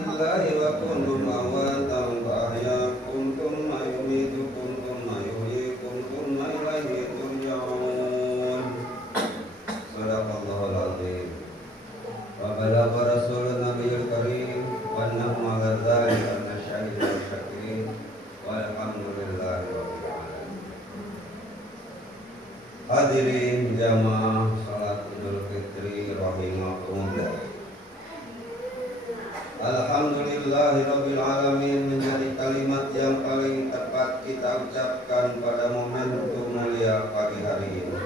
lillahi wa kuntum amwatan fa ahyaakum thumma yumitukum thumma yuhyikum thumma ilaihi turja'un. Shadaqallahul azim. Wa balagha rasulun nabiyul karim wa nahnu ala dzalika nasyahidun wa syakirin walhamdulillahi rabbil alamin. Hadirin jamaah salat Idul Fitri rahimakumullah. Alhamdulillahirabbil alamin menjadi kalimat yang paling tepat kita ucapkan pada momentum mulia pagi hari ini.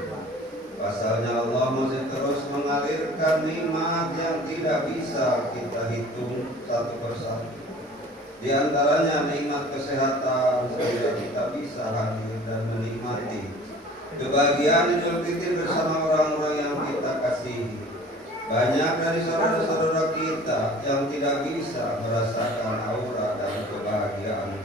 Pasalnya Allah masih terus mengalirkan nikmat yang tidak bisa kita hitung satu persatu. Di antaranya nikmat kesehatan sehingga kita bisa hadir dan menikmati kebahagiaan Idul Fitri bersama orang-orang yang kita kasihi. Banyak dari saudara-saudara kita yang tidak bisa merasakan aura dan kebahagiaan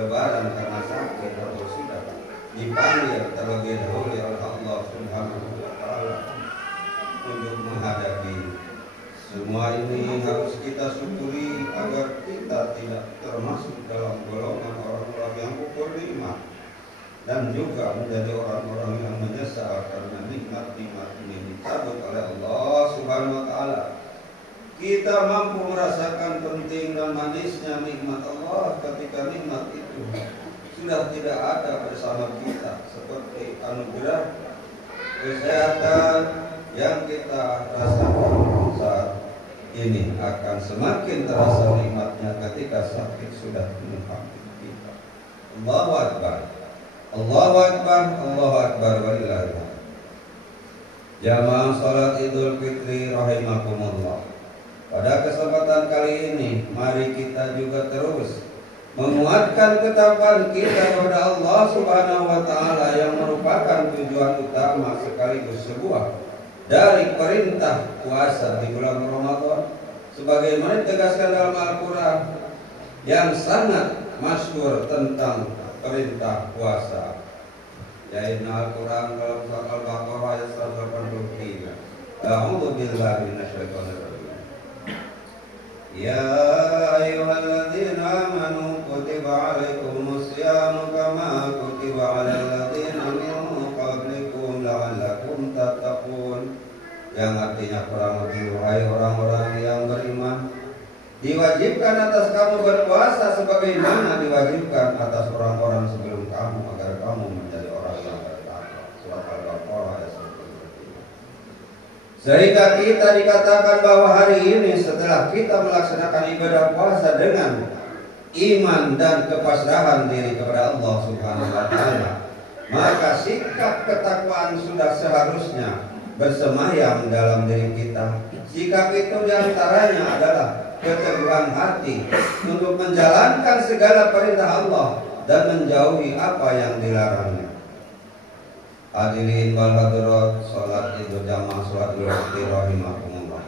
Lebaran karena sakit atau sudah dipanggil terlebih dahulu oleh Allah Subhanahu wa Ta'ala untuk menghadapi. Semua ini harus kita syukuri agar kita tidak termasuk dalam golongan orang-orang yang kufur nikmat dan juga menjadi orang-orang yang menyesal karena nikmat-nikmat ini dicabut oleh Allah Subhanahu wa Ta'ala. Kita mampu merasakan penting dan manisnya nikmat Allah ketika nikmat itu sudah tidak ada bersama kita, seperti anugerah kesehatan yang kita rasakan saat ini akan semakin terasa nikmatnya ketika sakit sudah menghampiri kita. Allahu Akbar. Allahu Akbar, Allahu Akbar walillahil hamd. Jamaah salat Idul Fitri rahimakumullah. Pada kesempatan kali ini mari kita juga terus menguatkan ketakwaan kita kepada Allah Subhanahu wa Ta'ala yang merupakan tujuan utama sekaligus sebuah dari perintah puasa di bulan Ramadan, sebagaimana ditegaskan dalam Al-Quran yang sangat masyhur tentang perintah puasa, yaitu Al-Quran dalam surat Al-Baqarah ayat 183. A'udzu billahi minasyaitonir rajim. Ya ayyuhalladzina amanu kutiba 'alaikumus syamu kama kutiba 'alal ladzina min qablikum la'allakum tattaqun. Yang artinya kurang lebih, wahai orang-orang yang beriman, diwajibkan atas kamu berpuasa sebagaimana diwajibkan atas orang-orang sebelum kamu agar kamu menjadi orang yang bertakwa. Surat Al-Baqarah ayat 1. Sehingga kita dikatakan bahwa hari ini setelah kita melaksanakan ibadah puasa dengan iman dan kepasrahan diri kepada Allah Subhanahu wa Ta'ala, maka sikap ketakwaan sudah seharusnya bersemayam dalam diri kita. Sikap itu diantaranya adalah keteguhan hati untuk menjalankan segala perintah Allah dan menjauhi apa yang dilarangnya. Hadirin wal hadirat, salat Idul jamaah salat Idul Fitri rahimakumullah.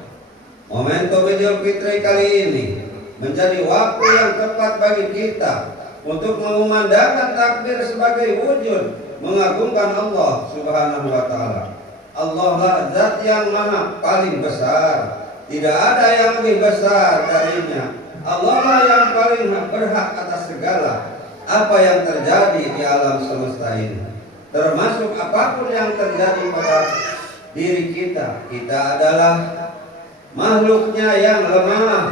Momentum Idul Fitri kali ini menjadi waktu yang tepat bagi kita untuk mengumandangkan takbir sebagai wujud mengagungkan Allah Subhanahu wa Ta'ala. Allah lah zat yang maha paling besar, tidak ada yang lebih besar darinya. Allah lah yang paling berhak atas segala apa yang terjadi di alam semesta ini, termasuk apapun yang terjadi pada diri kita. Kita adalah makhluknya yang lemah.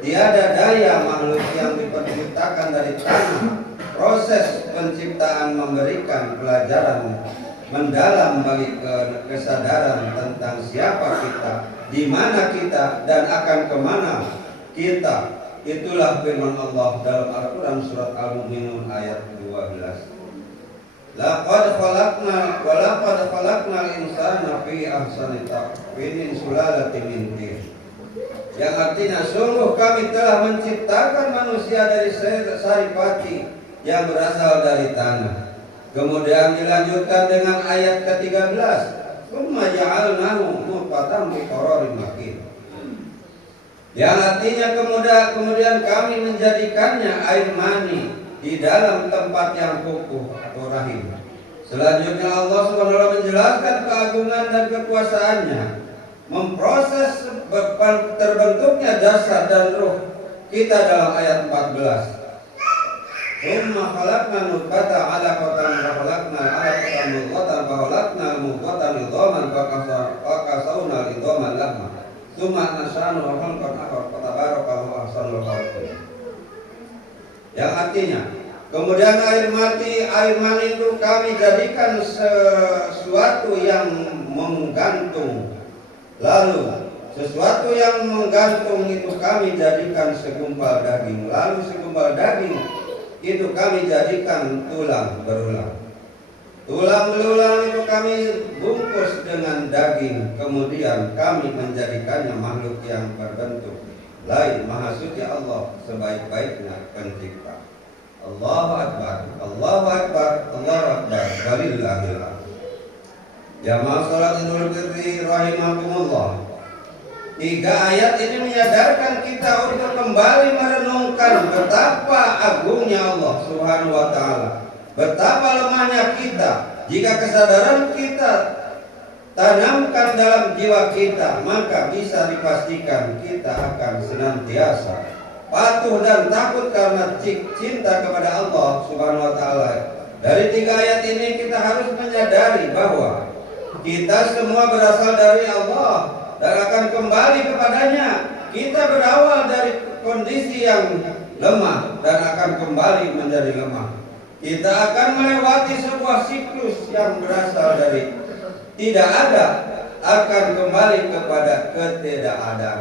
Tiada daya makhluk yang diciptakan dari tanah. Proses penciptaan memberikan pelajaran mendalam bagi kesadaran tentang siapa kita, di mana kita, dan akan kemana kita. Itulah firman Allah dalam Al-Quran surat Al-Mu'minun ayat 12. Laqad khalaqnal insana fi ahsani taqwim sulalatin min tin. Yang artinya sungguh kami telah menciptakan manusia dari sari pati yang berasal dari tanah. Kemudian dilanjutkan dengan ayat ke-13. Tsumma ja'alnahu nutfatan fi qararin makin. Yang artinya kemudian kami menjadikannya air mani di dalam tempat yang kukuh atau rahim. Selanjutnya Allah SWT menjelaskan keagungan dan kekuasaannya, memproses terbentuknya jasad dan ruh kita dalam ayat 14. Summa khalaqna nutfata 'alaqatan wa khalaqna 'alaqatan mudghatan fa khalaqna mudghatan idhaman fa kasawna idhaman lahma summa nasanu khalqan akhar fa tabarakallahu ahsanul khaliqin. Yang artinya, kemudian air mani itu kami jadikan sesuatu yang menggantung. Lalu sesuatu yang menggantung itu kami jadikan segumpal daging. Lalu segumpal daging itu kami jadikan tulang berulang. Tulang berulang itu kami bungkus dengan daging. Kemudian kami menjadikannya makhluk yang berbentuk lain. Maha suci Allah sebaik-baiknya pencipta. Allahu Akbar, Allahu Akbar, Allahu Akbar, walillahil hamd. Jamaah salat Idul Fitri rahimakumullah. 3 ayat ini menyadarkan kita untuk kembali merenungkan betapa agungnya Allah Subhanahu wa taala, betapa lemahnya kita. Jika kesadaran kita tanamkan dalam jiwa kita, maka bisa dipastikan kita akan senantiasa patuh dan takut karena cinta kepada Allah Subhanahu wa taala. Dari 3 ayat ini kita harus menyadari bahwa kita semua berasal dari Allah dan akan kembali kepadanya. Kita berawal dari kondisi yang lemah dan akan kembali menjadi lemah. Kita akan melewati sebuah siklus yang berasal dari tidak ada, akan kembali kepada ketidakadaan.